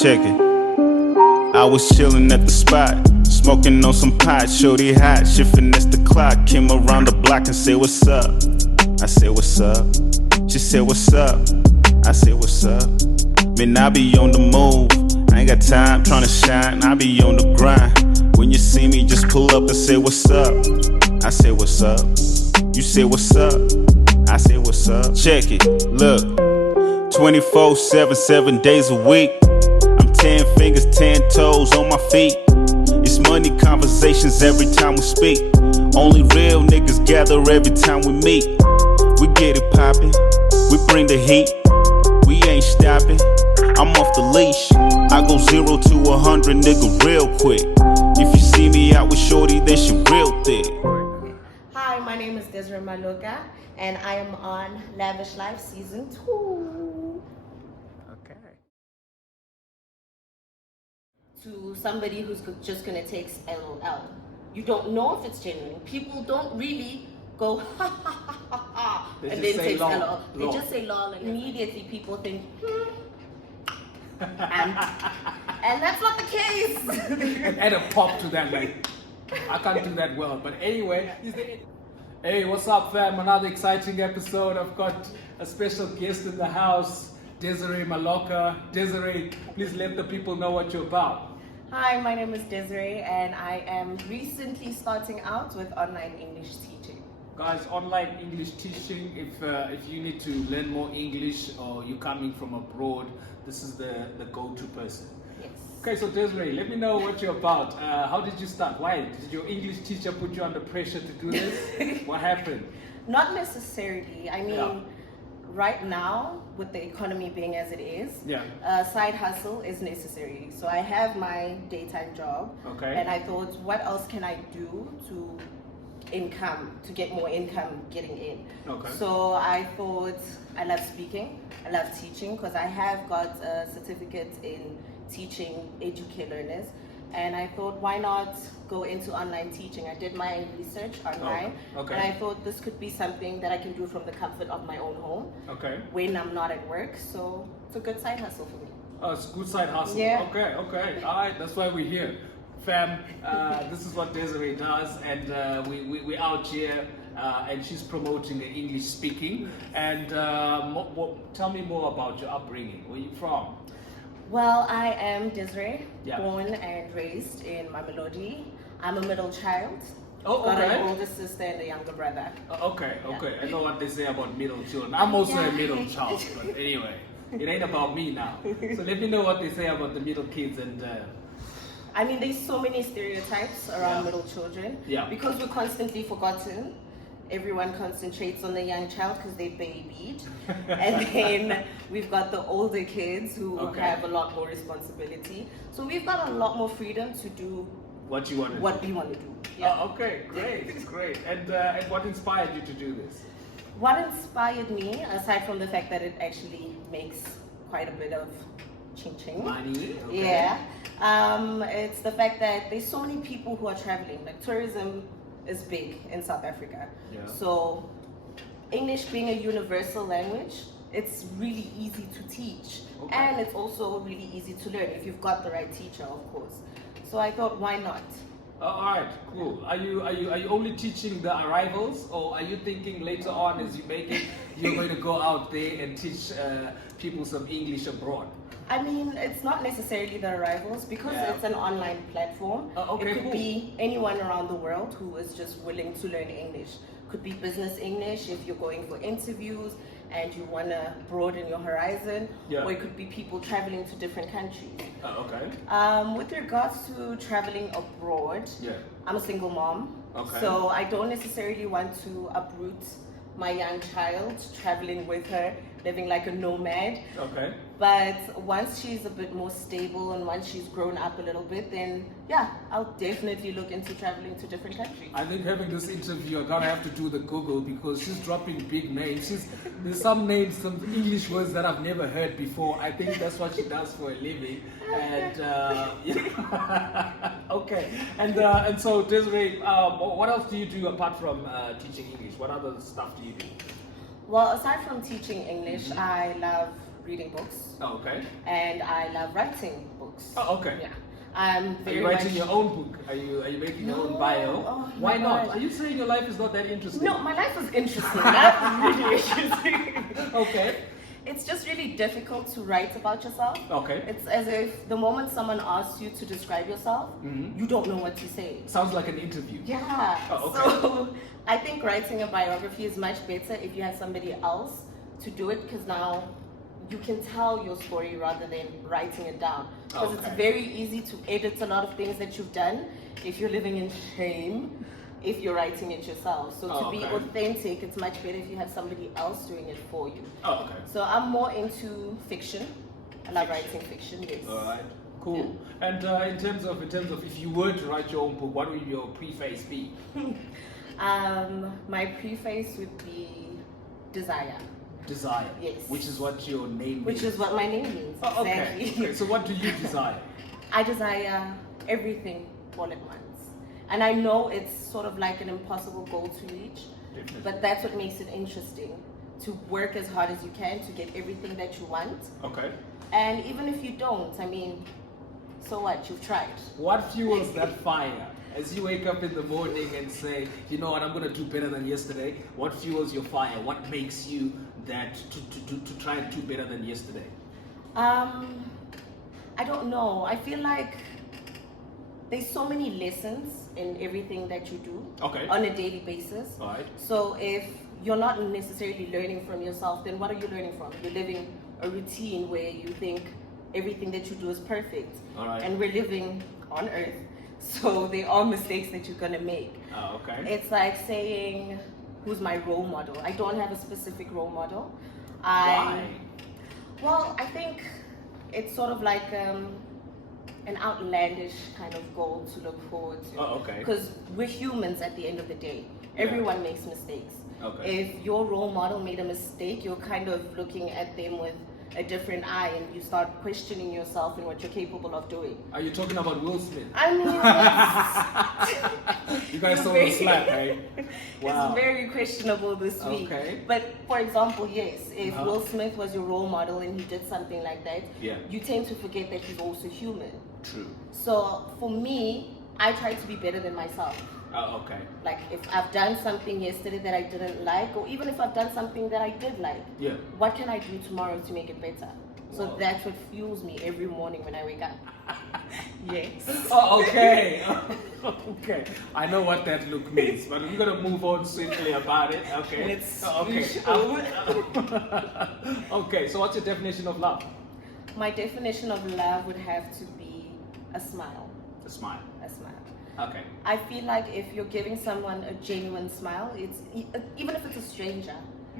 Check it. I was chillin' at the spot, smoking on some pot, shorty hot, she finessed the clock, came around the block and said what's up. I said what's up. She said what's up. I said what's up. Man, I be on the move, I ain't got time tryna shine, I be on the grind. When you see me, just pull up and say what's up. I said what's up. You said what's up. I said what's up. Check it, look, 24/7, 7 days a week. I'm 10 fingers, 10 toes on my feet. It's money conversations every time we speak. Only real niggas gather every time we meet. We get it poppin', we bring the heat. We ain't stopping, I'm off the leash. I go 0 to 100, nigga, real quick. If you see me out with shorty, then she real thick. Hi, my name is Desiree Maloka, and I am on Luvishlife Season 2. Okay. To somebody who's just gonna take LOL. You don't know if it's genuine. People don't really go ha ha ha ha ha and then take LOL. They just say lol, and immediately people think and that's not the case. And add a pop to that, like I can't do that well, but anyway. Hey, what's up, fam? Another exciting episode. I've got a special guest in the house, Desiree Maloka. Desiree, please let the people know what you're about. Hi, my name is Desiree, and I am recently starting out with online English teaching. Guys, online English teaching, if you need to learn more English or you're coming from abroad, this is the go-to person. Yes. Okay, so Desiree, let me know what you're about. How did you start? Why? Did your English teacher put you under pressure to do this? What happened? Not necessarily. I mean, Yeah. right now, with the economy being as it is, Yeah. Side hustle is necessary. So I have my daytime job, Okay. and I thought, what else can I do to get more income getting in? Okay. So I thought, I love speaking, I love teaching, because I have got a certificate in teaching educate learners, and I thought, why not go into online teaching? I did my research online, Okay. and I thought this could be something that I can do from the comfort of my own home Okay. when I'm not at work. So it's a good side hustle for me. Oh, it's a good side hustle. Yeah. Okay. All right, that's why we're here. Fam, this is what Desiree does, and we're out here, and she's promoting the English speaking. And tell me more about your upbringing. Where are you from? Well, I am Desiree, Yeah. born and raised in Mamelodi. I'm a middle child. Oh, Got okay. an older sister and a younger brother. Okay. I know what they say about middle children. I'm also a Yeah. middle child, but anyway, it ain't about me now. So let me know what they say about the middle kids and. I mean, there's so many stereotypes around Yeah. middle children. Yeah. Because we're constantly forgotten. Everyone concentrates on the young child because they babied. And then we've got the older kids who Okay. have a lot more responsibility. So we've got a lot more freedom to do What you want to what do. we want to do. Yeah. Oh, okay, great. And what inspired you to do this? What inspired me, aside from the fact that it actually makes quite a bit of ching-ching. Money. Okay. Yeah. It's the fact that there's so many people who are traveling. Like, tourism is big in South Africa. Yeah. So English being a universal language, it's really easy to teach. Okay. And it's also really easy to learn if you've got the right teacher, of course. So I thought, why not? All right, cool. Are you only teaching the arrivals, or are you thinking later on as you make it, you're going to go out there and teach people some English abroad? I mean, it's not necessarily the arrivals because Yeah. it's an online platform. Okay, it could cool. be anyone around the world who is just willing to learn English. Could be business English if you're going for interviews and you want to broaden your horizon. Yeah. Or it could be people traveling to different countries. Okay. With regards to traveling abroad, Yeah. I'm a single mom. Okay. So I don't necessarily want to uproot my young child, traveling with her, living like a nomad. Okay. But once she's a bit more stable and once she's grown up a little bit, then yeah, I'll definitely look into traveling to different countries. I think having this interview, I'm gonna have to do the Google because she's dropping big names. There's some names, some English words that I've never heard before. I think that's what she does for a living. And yeah. Okay. And so Desiree, what else do you do apart from teaching English? What other stuff do you do? Well, aside from teaching English, I love reading books. Oh, okay. And I love writing books. Oh, okay. Yeah. I'm Are very you writing much... your own book? Are you making your own No. bio? Oh, Why my not? gosh. Are you saying your life is not that interesting? No, my life is interesting. That's really interesting. Okay. It's just really difficult to write about yourself. Okay. It's as if the moment someone asks you to describe yourself, you don't know what to say. Sounds like an interview. Yeah. Oh, okay. So I think writing a biography is much better if you have somebody else to do it, because now you can tell your story rather than writing it down. Because Okay. it's very easy to edit a lot of things that you've done if you're living in shame, if you're writing it yourself. So to be Okay. authentic, it's much better if you have somebody else doing it for you. Oh, okay. So I'm more into fiction. I love writing fiction, yes. All right. Cool. And in terms of if you were to write your own book, what would your preface be? My preface would be desire. Desire. Yes. Which is what your name Which means. is what my name means. Oh, okay. Exactly. Okay. So what do you desire? I desire everything all at once. And I know it's sort of like an impossible goal to reach, Definitely. but that's what makes it interesting. To work as hard as you can to get everything that you want. Okay. And even if you don't, I mean, so what? You've tried. What fuels that fire? As you wake up in the morning and say, you know what, I'm going to do better than yesterday. What fuels your fire? What makes you that to try and do better than yesterday? I don't know. I feel like there's so many lessons in everything that you do Okay. on a daily basis. All right. So if you're not necessarily learning from yourself, then what are you learning from? You're living a routine where you think everything that you do is perfect. All right. And we're living on Earth, so there are mistakes that you're gonna make. Oh, okay. It's like saying, who's my role model? I don't have a specific role model. Why? Well, I think it's sort of like an outlandish kind of goal to look forward to. Oh, okay. Because we're humans at the end of the day. Yeah. Everyone makes mistakes. Okay. If your role model made a mistake, you're kind of looking at them with a different eye, and you start questioning yourself and what you're capable of doing. Are you talking about Will Smith? I mean, You guys saw the slap, right? Wow. It's very questionable this week. Okay. But for example, yes, if Uh-huh. Will Smith was your role model and he did something like that, Yeah. you tend to forget that he's also human. True. So for me, I try to be better than myself. Oh, okay. Like if I've done something yesterday that I didn't like, or even if I've done something that I did like, Yeah. what can I do tomorrow to make it better? So Wow. that's what fuels me every morning when I wake up. Yes. Oh, okay. Okay. I know what that look means, but we're gonna move on swiftly about it. Okay. Let's Okay. Okay. So, what's your definition of love? My definition of love would have to be a smile. A smile. A smile. Okay. I feel like if you're giving someone a genuine smile, it's even if it's a stranger,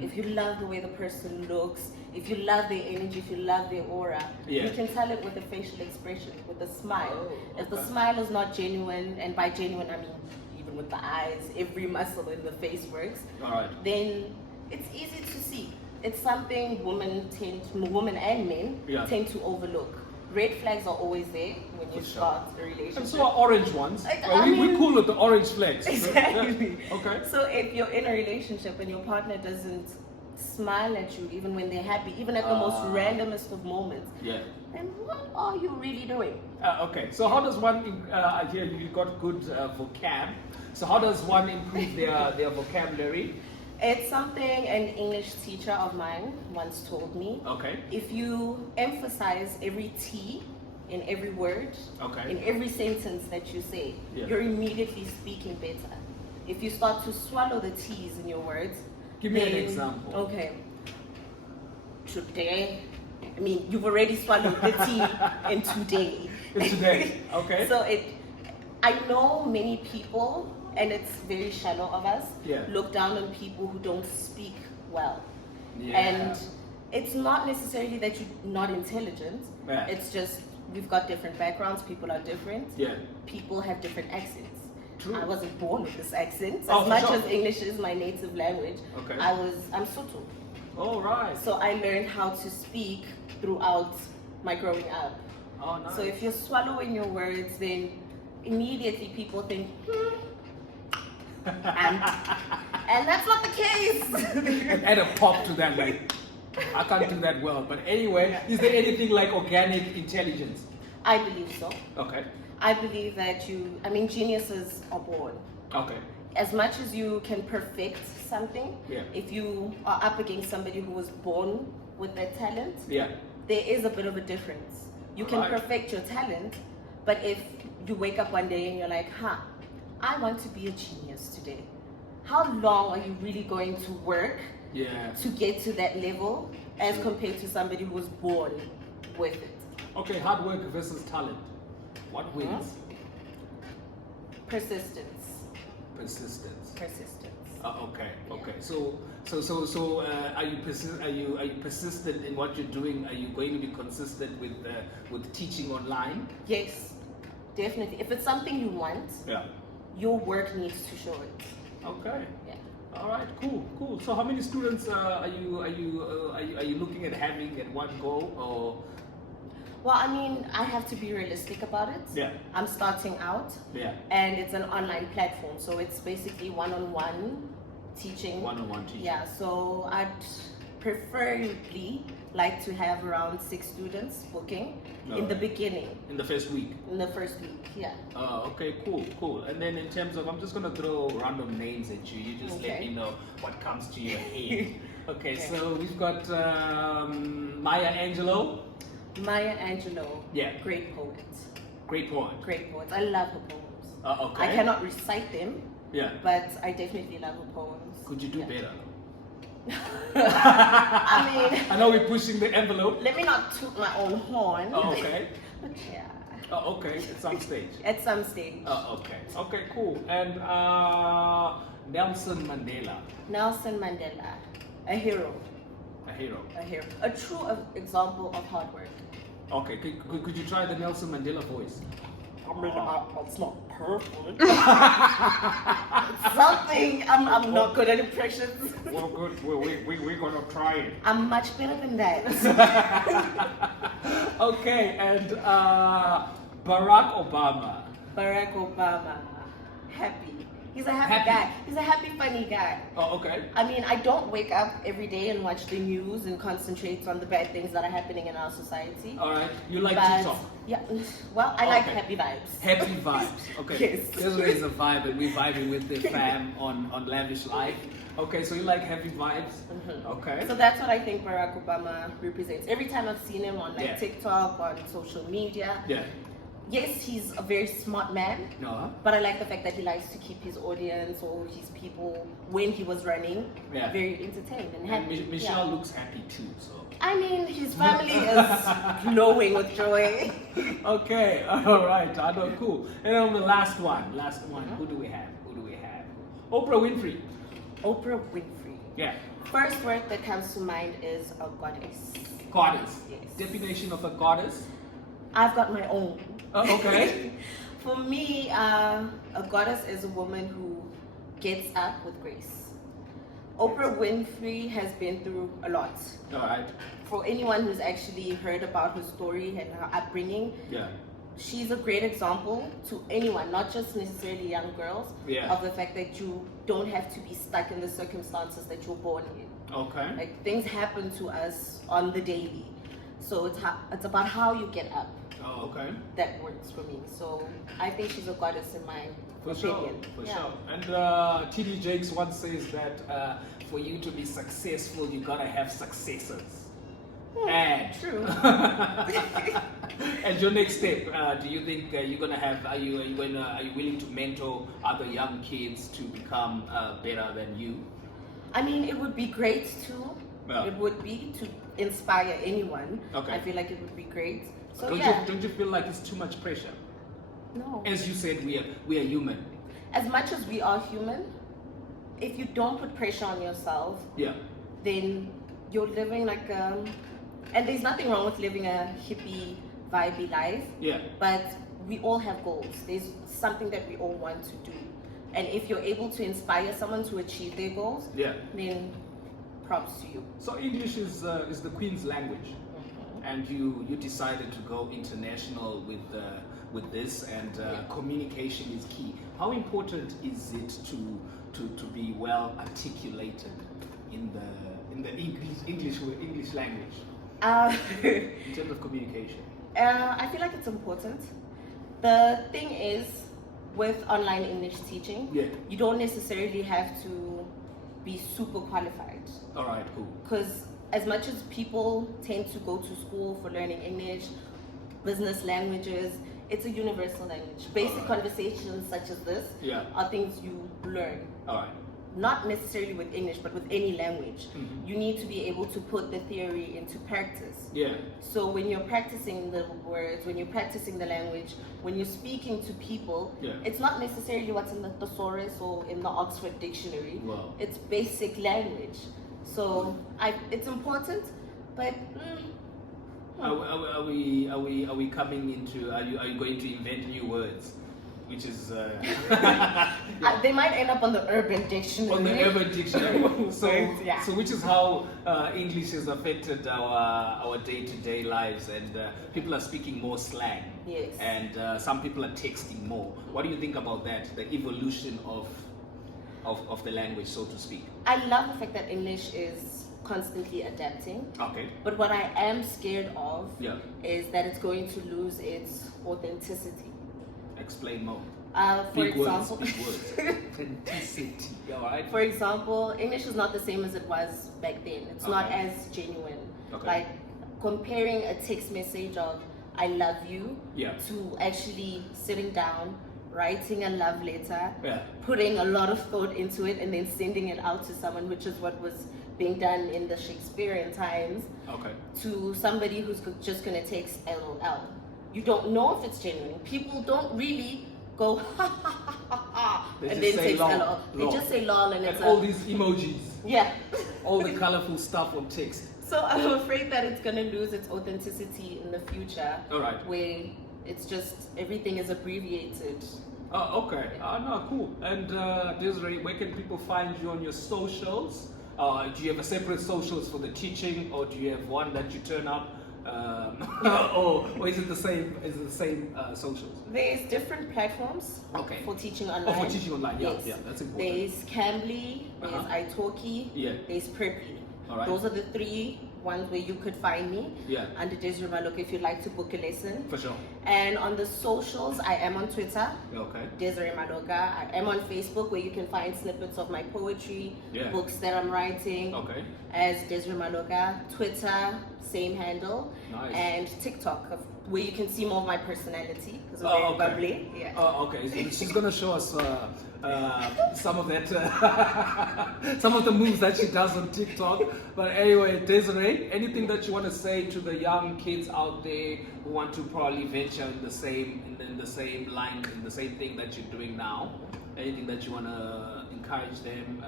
if you love the way the person looks, if you love their energy, if you love their aura, Yeah. you can tell it with a facial expression, with a smile. Oh, If the okay. smile is not genuine, and by genuine I mean even with the eyes, every muscle in the face works, All right. then it's easy to see. It's something women and men Yeah. tend to overlook. Red flags are always there when you For sure. start a relationship. And so are orange ones. I we mean- cool with the orange flags. Exactly. Okay. So if you're in a relationship and your partner doesn't smile at you even when they're happy, even at the most randomest of moments, Yeah. then what are you really doing? Okay. So how does one? I hear you got good vocab. So how does one improve their vocabulary? It's something an English teacher of mine once told me. Okay. If you emphasize every T in every word, Okay. in every sentence that you say, Yeah. you're immediately speaking better. If you start to swallow the T's in your words, Give me an then- example. Okay. Today, I mean, you've already swallowed the T in today. Today. Okay. So I know many people, and it's very shallow of us, Yeah. look down on people who don't speak well. Yeah. And it's not necessarily that you're not intelligent. Yeah. It's just we've got different backgrounds. People are different. Yeah. People have different accents. True. I wasn't born with this accent. Oh, As for much sure. as English is my native language, Okay. I'm Sotho. All right. So I learned how to speak throughout my growing up. Oh, nice. So if you're swallowing your words, then immediately people think, and that's not the case. Add a pop to that, like. I can't do that well. But anyway, is there anything like organic intelligence? I believe so. Okay. I believe that geniuses are born. Okay. As much as you can perfect something, Yeah. if you are up against somebody who was born with that talent, Yeah. there is a bit of a difference. You can Right. perfect your talent, but if you wake up one day and you're like, I want to be a genius today. How long are you really going to work Yeah. to get to that level as compared to somebody who was born with it? Okay, hard work versus talent. What wins? Persistence. Persistence. Okay. Yeah. Okay. So, are you persistent in what you're doing? Are you going to be consistent with teaching online? Yes, definitely. If it's something you want, Yeah. your work needs to show it. Okay. Yeah. All right. Cool. So, how many students are you looking at having at one go? Or Well, I mean, I have to be realistic about it. Yeah. I'm starting out, yeah, and it's an online platform, so it's basically one-on-one teaching. one-on-one teaching. Yeah, so I'd preferably like to have around 6 students booking in the beginning, In the first week. in the first week. Yeah. Okay, cool. And then in terms of, I'm just gonna throw random names at you. You just let Okay. me know what comes to your head. Okay, Okay. so we've got Maya Angelou. Maya Angelou. Yeah. Great poet. Great poem. Great poet. I love her poems. Okay. I cannot recite them, Yeah. but I definitely love her poems. Could you do Yeah. better? I mean, I know we're pushing the envelope. let me not toot my own horn. Oh, okay. But yeah, Okay, at some stage. at some stage. Okay, cool. And Nelson Mandela, Nelson Mandela, a hero, a hero. a true example of hard work. Okay, could you try the Nelson Mandela voice? I mean, it's not perfect. Something. I'm not good at impressions. Well, good. We're gonna try it. I'm much better than that. Okay, and Barack Obama. Barack Obama, happy. He's a happy Happy. guy. He's a happy, funny guy. Oh, okay. I mean, I don't wake up every day and watch the news and concentrate on the bad things that are happening in our society. All right. You like But, TikTok? yeah, well, I like Okay. happy vibes. Happy vibes. Okay. Yes. Desiree is a vibe, and we're vibing with the fam on Luvishlife. Okay, so you like happy vibes? Okay. So that's what I think Barack Obama represents. Every time I've seen him on Yeah. TikTok, on social media, Yeah. yes, he's a very smart man, No. but I like the fact that he likes to keep his audience or his people, when he was running, Yeah. very entertained and And happy. Michelle Yeah. looks happy too. So. I mean, his family is glowing with joy. Okay. All right. I know. Cool. And then the last one. Who do we have? Oprah Winfrey. Oprah Winfrey. Yeah. First word that comes to mind is a goddess. Goddess. Yes. Definition of a goddess. I've got my own. Okay. For me, a goddess is a woman who gets up with grace. Oprah Winfrey has been through a lot. All right. For anyone who's actually heard about her story and her upbringing, Yeah. she's a great example to anyone, not just necessarily young girls, Yeah. of the fact that you don't have to be stuck in the circumstances that you're born in. Okay. Like, things happen to us on the daily. So it's about how you get up. Oh, okay. That works for me. So I think she's a goddess in my For sure. opinion. For Yeah. sure. And TD Jakes once says that for you to be successful, you gotta have successors. And True. and your next step, do you think you're gonna have? Are you willing to mentor other young kids to become better than you? I mean, it would be great too. Yeah. It would be to inspire anyone. Okay. I feel like it would be great. So Don't you feel like it's too much pressure? No. As you said, we are human. As much as we are human, if you don't put pressure on yourself, Yeah. then you're living like and there's nothing wrong with living a hippie, vibey life. Yeah. But we all have goals. There's something that we all want to do. And if you're able to inspire someone to achieve their goals, Yeah. then props to you. So English is the Queen's language, and you decided to go international with this, and communication is key. How important is it to be well articulated? in the English language Uh, in terms of communication? I feel like it's important. The thing is, with online English teaching, Yeah. you don't necessarily have to be super qualified. All right, cool. Because as much as people tend to go to school for learning English, business languages, it's a universal language. Basic conversations such as this Yeah. are things you learn. All right. Not necessarily with English, but with any language. Mhm. You need to be able to put the theory into practice. Yeah. So when you're practicing the words, when you're practicing the language, when you're speaking to people, Yeah. it's not necessarily what's in the thesaurus or in the Oxford Dictionary. Wow. It's basic language. So it's important, but Are we coming into? Are you going to invent new words? Which is they might end up on the Urban Dictionary. on the Urban Dictionary. So, Yeah. so which is how English has affected our day-to-day lives, and people are speaking more slang. Yes. And some people are texting more. What do you think about that? The evolution of the language, so to speak. I love the fact that English is constantly adapting. Okay. But what I am scared of Yeah. is that it's going to lose its authenticity. Explain more. For Big example, words. Big words. Authenticity. All right. for example, English is not the same as it was back then. It's not Okay. as genuine. Okay. Like comparing a text message of "I love you" Yeah. to actually sitting down, writing a love letter, Yeah. putting a lot of thought into it, and then sending it out to someone, which is what was being done in the Shakespearean times, Okay. to somebody who's just gonna text LOL. You don't know if it's genuine. People don't really go ha ha ha ha ha They and just then say text lol, LOL. They lol. just say lol and And it's all these emojis, yeah. all the colorful stuff on text. So I'm afraid that it's gonna lose its authenticity in the future. All right. Where it's just everything is abbreviated. Oh, okay. No, cool. And Desiree, where can people find you on your socials? Do you have a separate socials for the teaching, or do you have one that you turn up? Or is it the same? Is it the same socials? There's different platforms Okay. for teaching Oh, online. for teaching online. Yeah, Yes. yeah, that's important. There's Cambly, there's Uh-huh. italki, Yeah. there's Preply. All right. Those are the three ones where you could find me Yeah. under Desiree Maloka if you'd like to book a lesson. For sure. And on the socials, I am on Twitter, Okay. Desiree Maloka. I am on Facebook where you can find snippets of my poetry, Yeah. books that I'm writing Okay. as Desiree Maloka. Twitter, same handle. Nice. And TikTok, where you can see more of my personality because I'm Oh, very okay. bubbly. Yeah. Oh, okay. So she's gonna show us some of that, some of the moves that she does on TikTok. But anyway, Desiree, anything that you want to say to the young kids out there who want to probably venture in the same line, in the same thing that you're doing now? Anything that you want to encourage them?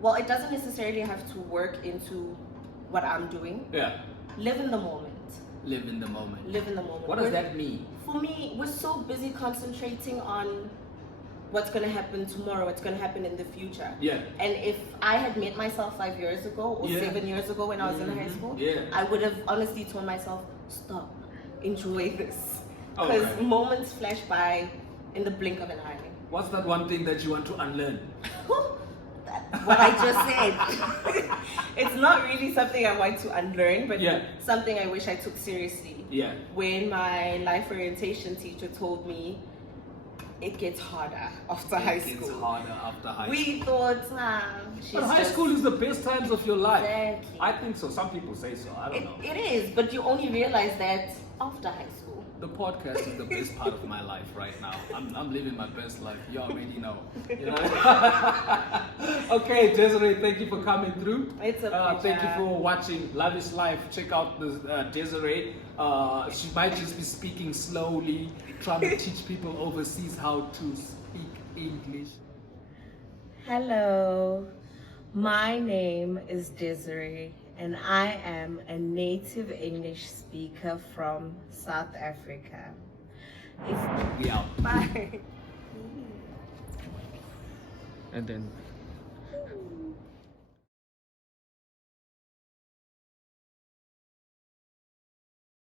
Well, it doesn't necessarily have to work into what I'm doing. Yeah. Live in the moment. Live in the moment. Live in the moment. What does that mean? For me, we're so busy concentrating on what's going to happen tomorrow, what's going to happen in the future. Yeah. And if I had met myself 5 years ago or Yeah. 7 years ago when I was in high school, Yeah. I would have honestly told myself, stop, enjoy this. Oh, Because right. moments flash by in the blink of an eye. What's that one thing that you want to unlearn? What I just said. It's not really something I want to unlearn, but Yeah. something I wish I took seriously. Yeah. When my life orientation teacher told me it gets harder after high It gets school. harder after high school. We thought, nah, she's But high just- school is the best times of your life. Exactly. I think so. Some people say so. I don't know. It is, but you only realize that after high school. The podcast is the best part of my life right now. I'm living my best life. You already know. You know? Okay, Desiree, thank you for coming through. It's a pleasure. Thank you for watching Luvishlife. Check out Desiree. She might just be speaking slowly, trying to teach people overseas how to speak English. Hello, my name is Desiree, and I am a native English speaker from South Africa. We out. Bye. And then